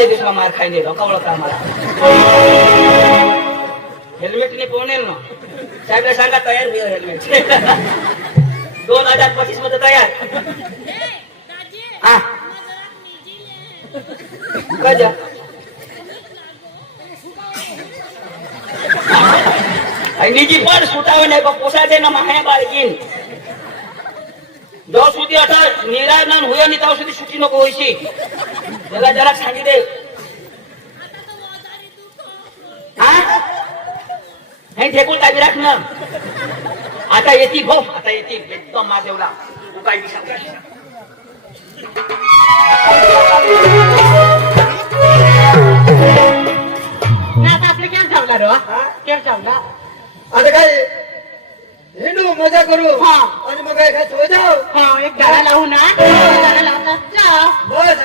कोणत्या दिवसाला मार खायने कवळ का मला हेल्मेटने पोहून येईल ना साहेबला सांगा तयार होईल हेल्मेट 2025 मध्ये तयार हा कजा निजी पण सुटावे नाही पोसायचे ना माहे बाळगीन जो सुधी अठा निरानन हुए नि ताव सुधी सुटी नको होईशी जरा जरा सांगितले हा हे ठेकून काय विराट ना आता येती भो आता येती एकदम महादेवला तू काय सांग आता आपले केळ चावला रो केळ चावला आता काय हिंडू मजा करू आणि मग काय खात जाऊ एक गाडा लावू ना गाडा लावता जा बस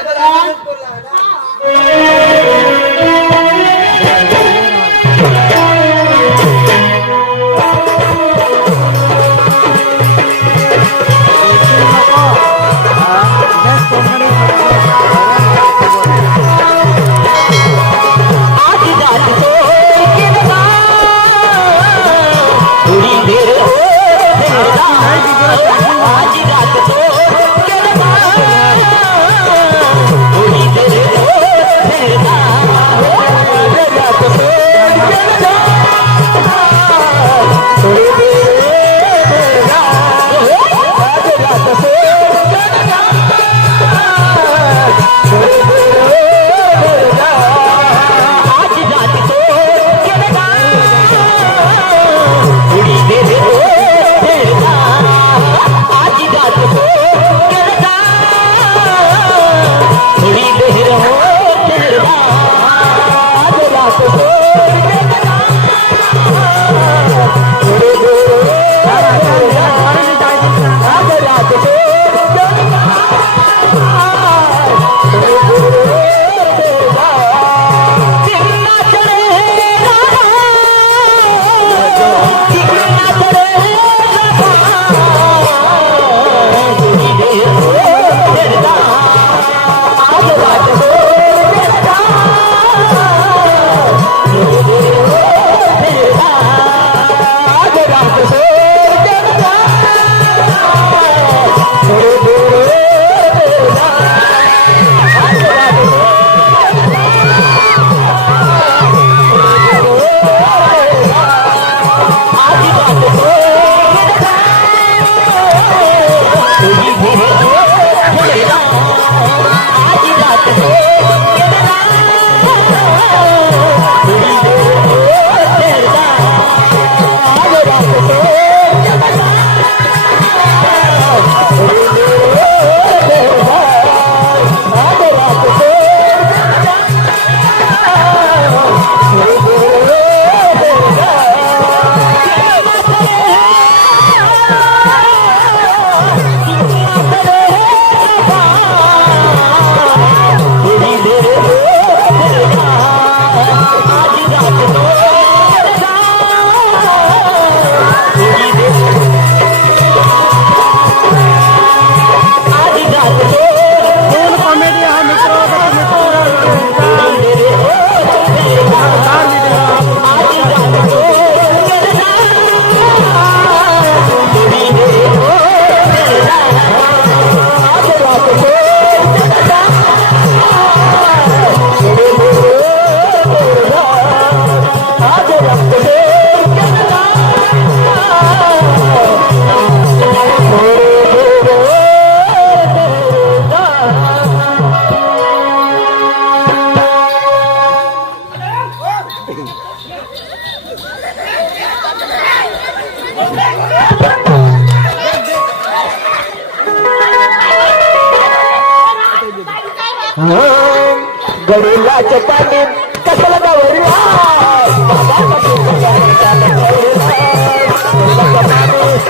गडीला चपाती कसला गावरी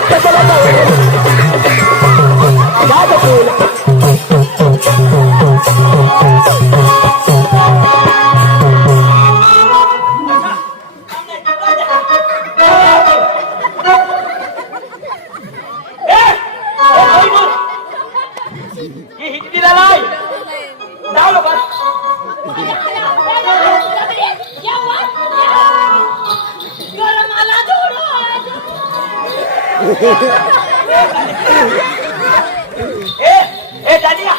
कसला ही हिंदीला नाही जाऊ लोक ए दादिया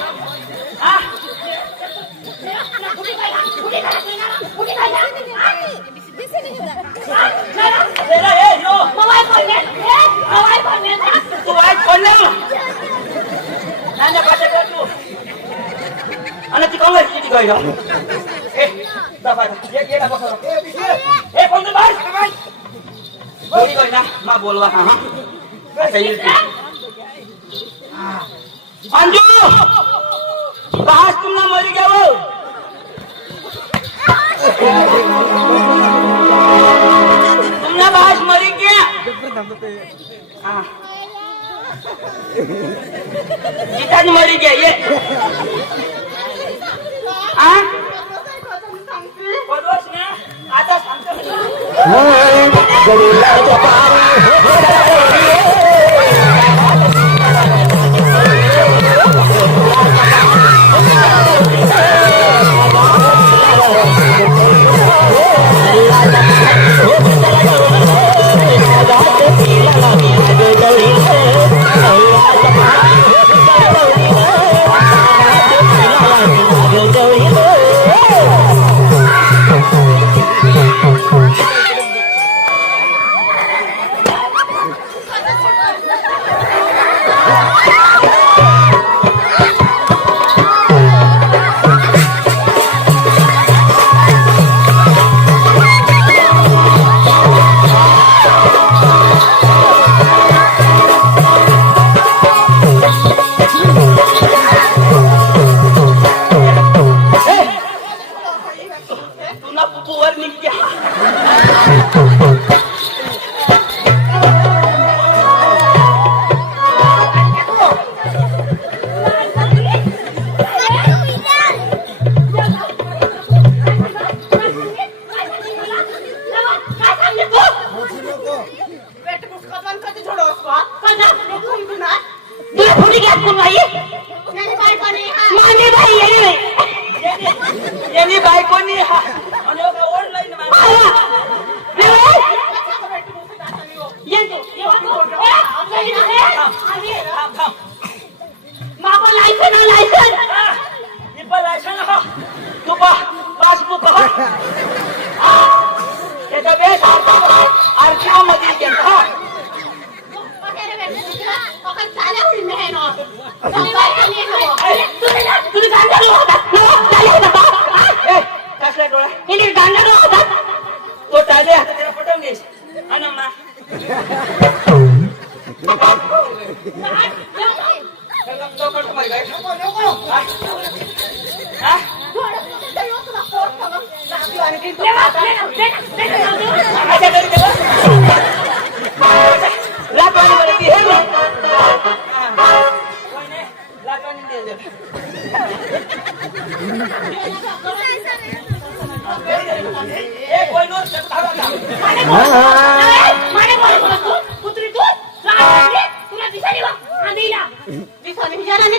हा तू वाईट कोण नाना पाठे कर तू आणि ती कोण किती गय ए बाबा ये ना बसा ए कोण बाय बरी गय ना मा बोलवा हा अच्छा ये अंजू कहां तुमना मरी गया वो तुमना बाहर मरी गया हाँ गीताजी मरी गया ये हाँ बोलोस ना आता सांगतो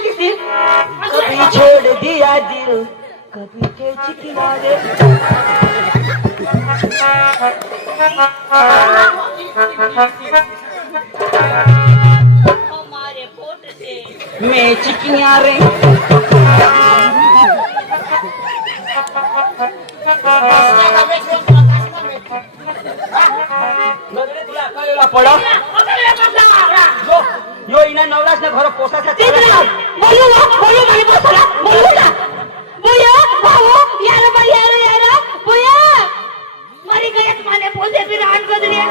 कभी छोड़ दिया दिल कभी के किनारे हमारे फोट से मैं चिकिया रे पडो यो इना नवराज ने घर पोसा था बोलो माने पोसला बोलो ना बोया भाऊ यार बोया मरी गयत माने पोसे फिर आठ बजले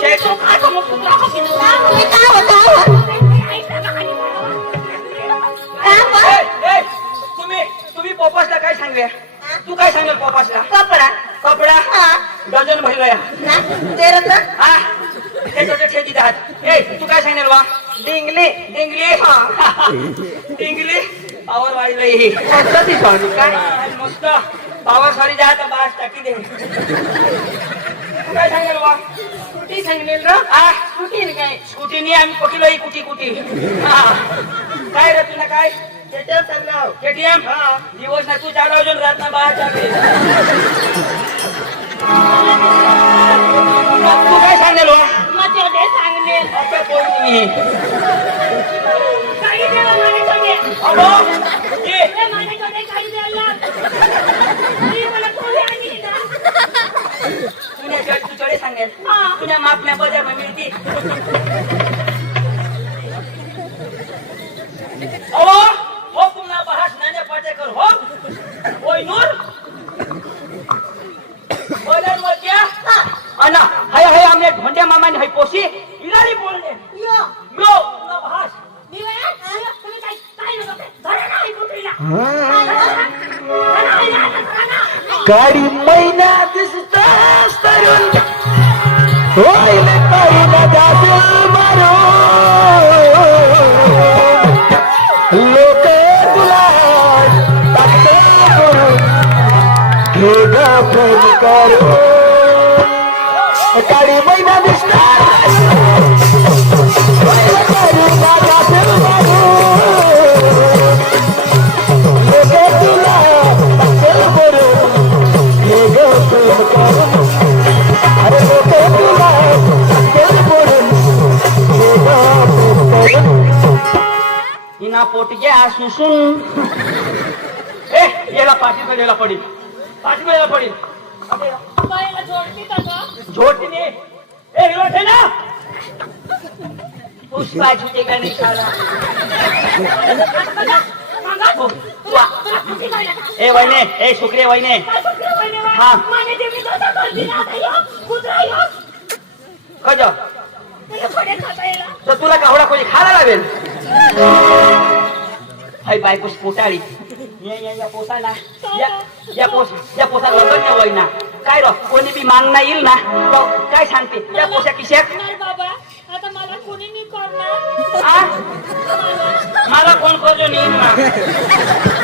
शेखो का तो पुत्रा को कितना तुम्ही काय होता तुम्ही पोपासला काय सांगले तू काय सांगेल पोपासला कपडा डझन भरला ना तेरा तर हा ते छोटे ठेकी दात ए तू काय सांगेल वा डिंगली हा डिंगली पावर वाजलं ही कधी सांगू काय मस्त पावर सारी जात बास टाकी दे तू काय सांगेल वा कुठे सांगलेल रे हा कुठे काय स्कूटीनी आम्ही पकिलो ही कुटी हा काय रे तुला काय केटीएम सांगलाव केटीएम हा दिवस ना तू चालवजून रात ना बाहेर चालते तू काय सांगेल वा मग ते सांग कोणी नाही. गाडी द्यायला माने छोटे. अहो, ये. ए, माने छोटे, गाडी द्यायला. मी मला कोणी आणली ना? तू चढे सांगेल हा. तुझ्या मापण्या बजार मिळती. अहो हो पुन्हा बहास नाण्या पाटेकर हो ओय नूर बोलन वरच्या अना हाय हाय आमने ढोंड्या मामाने हाय पोशी इलारी बोलणे यो. यो पुन्हा बहास मी वया, तुम्ही काय नको ते. धरा ना ही कुत्रीला. धरा, धरा ना. काळी मैना दिसतास तरुण होईल पाहिला जातील मारो लोक तुला टाकतो करून घे ग प्रेम करू काळी मैना दिसतास होईल पाहिला जातील मारो लोक तुला टाकतो करून घे ग प्रेम करू अरे लोक तुला टाकतो करून घे ग प्रेम करू इना पोट गया सुसून ए याला पाठी गेला पडील पाठी गेला पडील बाईला जोडती का गं? झोटने ए हिरोठे ना पुष्पा झुटे का नहीं खाला सांगा. तुला कुठे जायला का? ए वहिने ए शुक्रिया वहिने काय कुत्रे वळणे वा? हा. माने देवी दोसा करती ना आता यो. कुत्रा यो. कज तुला थोडे खाता येईल. तर तुला कावडा कोणी खायला लावेल हाय बायकोस पोटाळी या पोसा ना या पोसा लग्न नाही होईना काय रो कोणी बी मागणं येईल ना तो काय सांगते या पोशा किशात नाही बाबा, आता मला कोणी नाही करणार. आ? मला कोण करतो नाही ना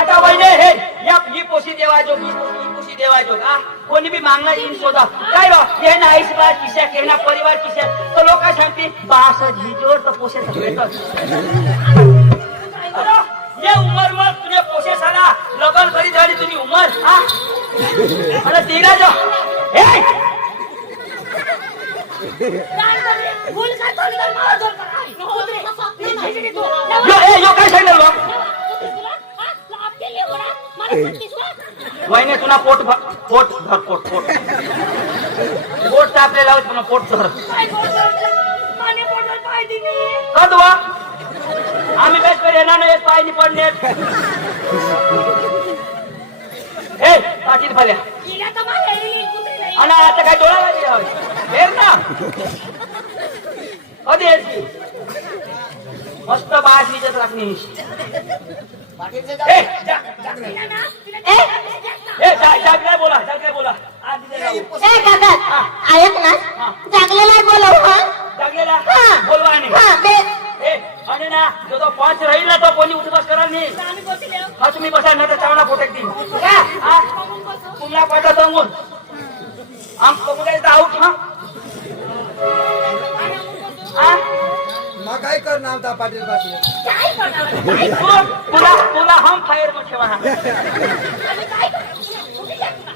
आता वहिने हे या ही पोशी देवाजो ही पोशी देवाजो आ कोणी बी मागणं येईल शोधा काय रो हे ना आईस बार किशा के ना परिवार किशा तो लोक काय सांगते बास झिजोर तर पोशे भेटत अरे ये उमर मग तुझे पोशे साला लगन करी झाली तुझी उमर हा अरे तेरा जो ए काय करे? भूल काय थोडी तर मला जोर करा. कुत्रे. मी झिजली तू. यो काय सांगितलं लो तुला, हा? तुला आप केली होणार? मला सांगतीस वा? वहिने तुला पोट तापले लावत पुन्हा पोट धर काय बोलतो? माने पोटात पाय दिली. कदवा आम्ही बेस कर येणार नाही पाय नि पडले ए पाठीत भाल्या हिला तर मला येईल कुत्रीला येईल. आणि आता काय डोळा लागली फेर ना कधी येते मस्त बास विजत लागणी ए तिला ना, तिला जागलाय बोला आज तिथे जाऊ. ए काका ऐक ना जागलेला बोलव हा जागलेला हा. बोलवा आणि हा बे ए आणि ना जो तो 5 राहील ना तो कोणी उपवास करा नाही आम्ही बसले. हा तुम्ही बसा नाही तर चावना पोटेक दिन बघून बसू. तुम्हाला पाठा सांगून आम कमुलायचं आऊट हा हा? मग काय करणार आता पाटील पाटील काय करणार? तुला हम फायर मध्ये ठेवा हा. आणि काय करणार? कुठे जायचं?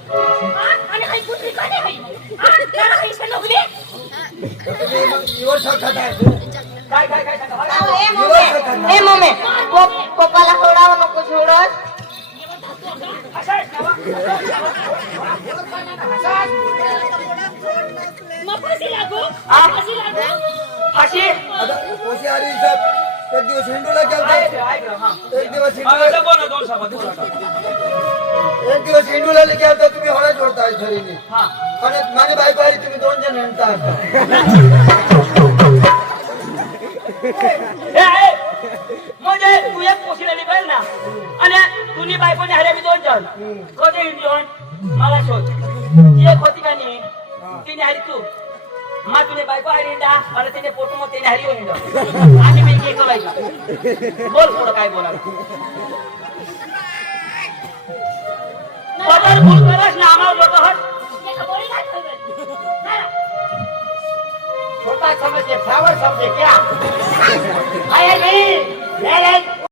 हा? आणि हाय कुत्री का नाही हाय? हा? त्याला हाय का नोकरी? तुम्ही मग निवड शकत आहे काय सांगा ए मम्मी पप्पाला सोडावं नको सोडत असं आहे ना वा? मग फाशी लागू? हा? फाशी लागू? फाशी आता कोशी आली साहेब एक दिवस हिंदूला गेलता ऐक हा. एक दिवस हा, हिंदूला आता बोला दोन शब्द बोला आता. एक दिवस हिंदूला गेलता तुम्ही हळद जोडताय शरीने हा आणि माझी बायको आली तुम्ही 2 जण हिंडता ए, म्हणजे तू एक पोशीला निघाल ना आणि तुझी बायकोने हरे मी 2 जण कधी इंडियन मला शोध ती एक होती का नाही तिने हरी तू मा तुने बायको हरी इंडा आणि तिने पोटू मग तिने हरी इंडा आणि मी केक बायका बोल पुढं काय बोला पदर भूल करस ना आम्हाला लोक हट एका बोली काय ठेवलं? चला. छोटा समझे फ्लावर समझे क्या आए नहीं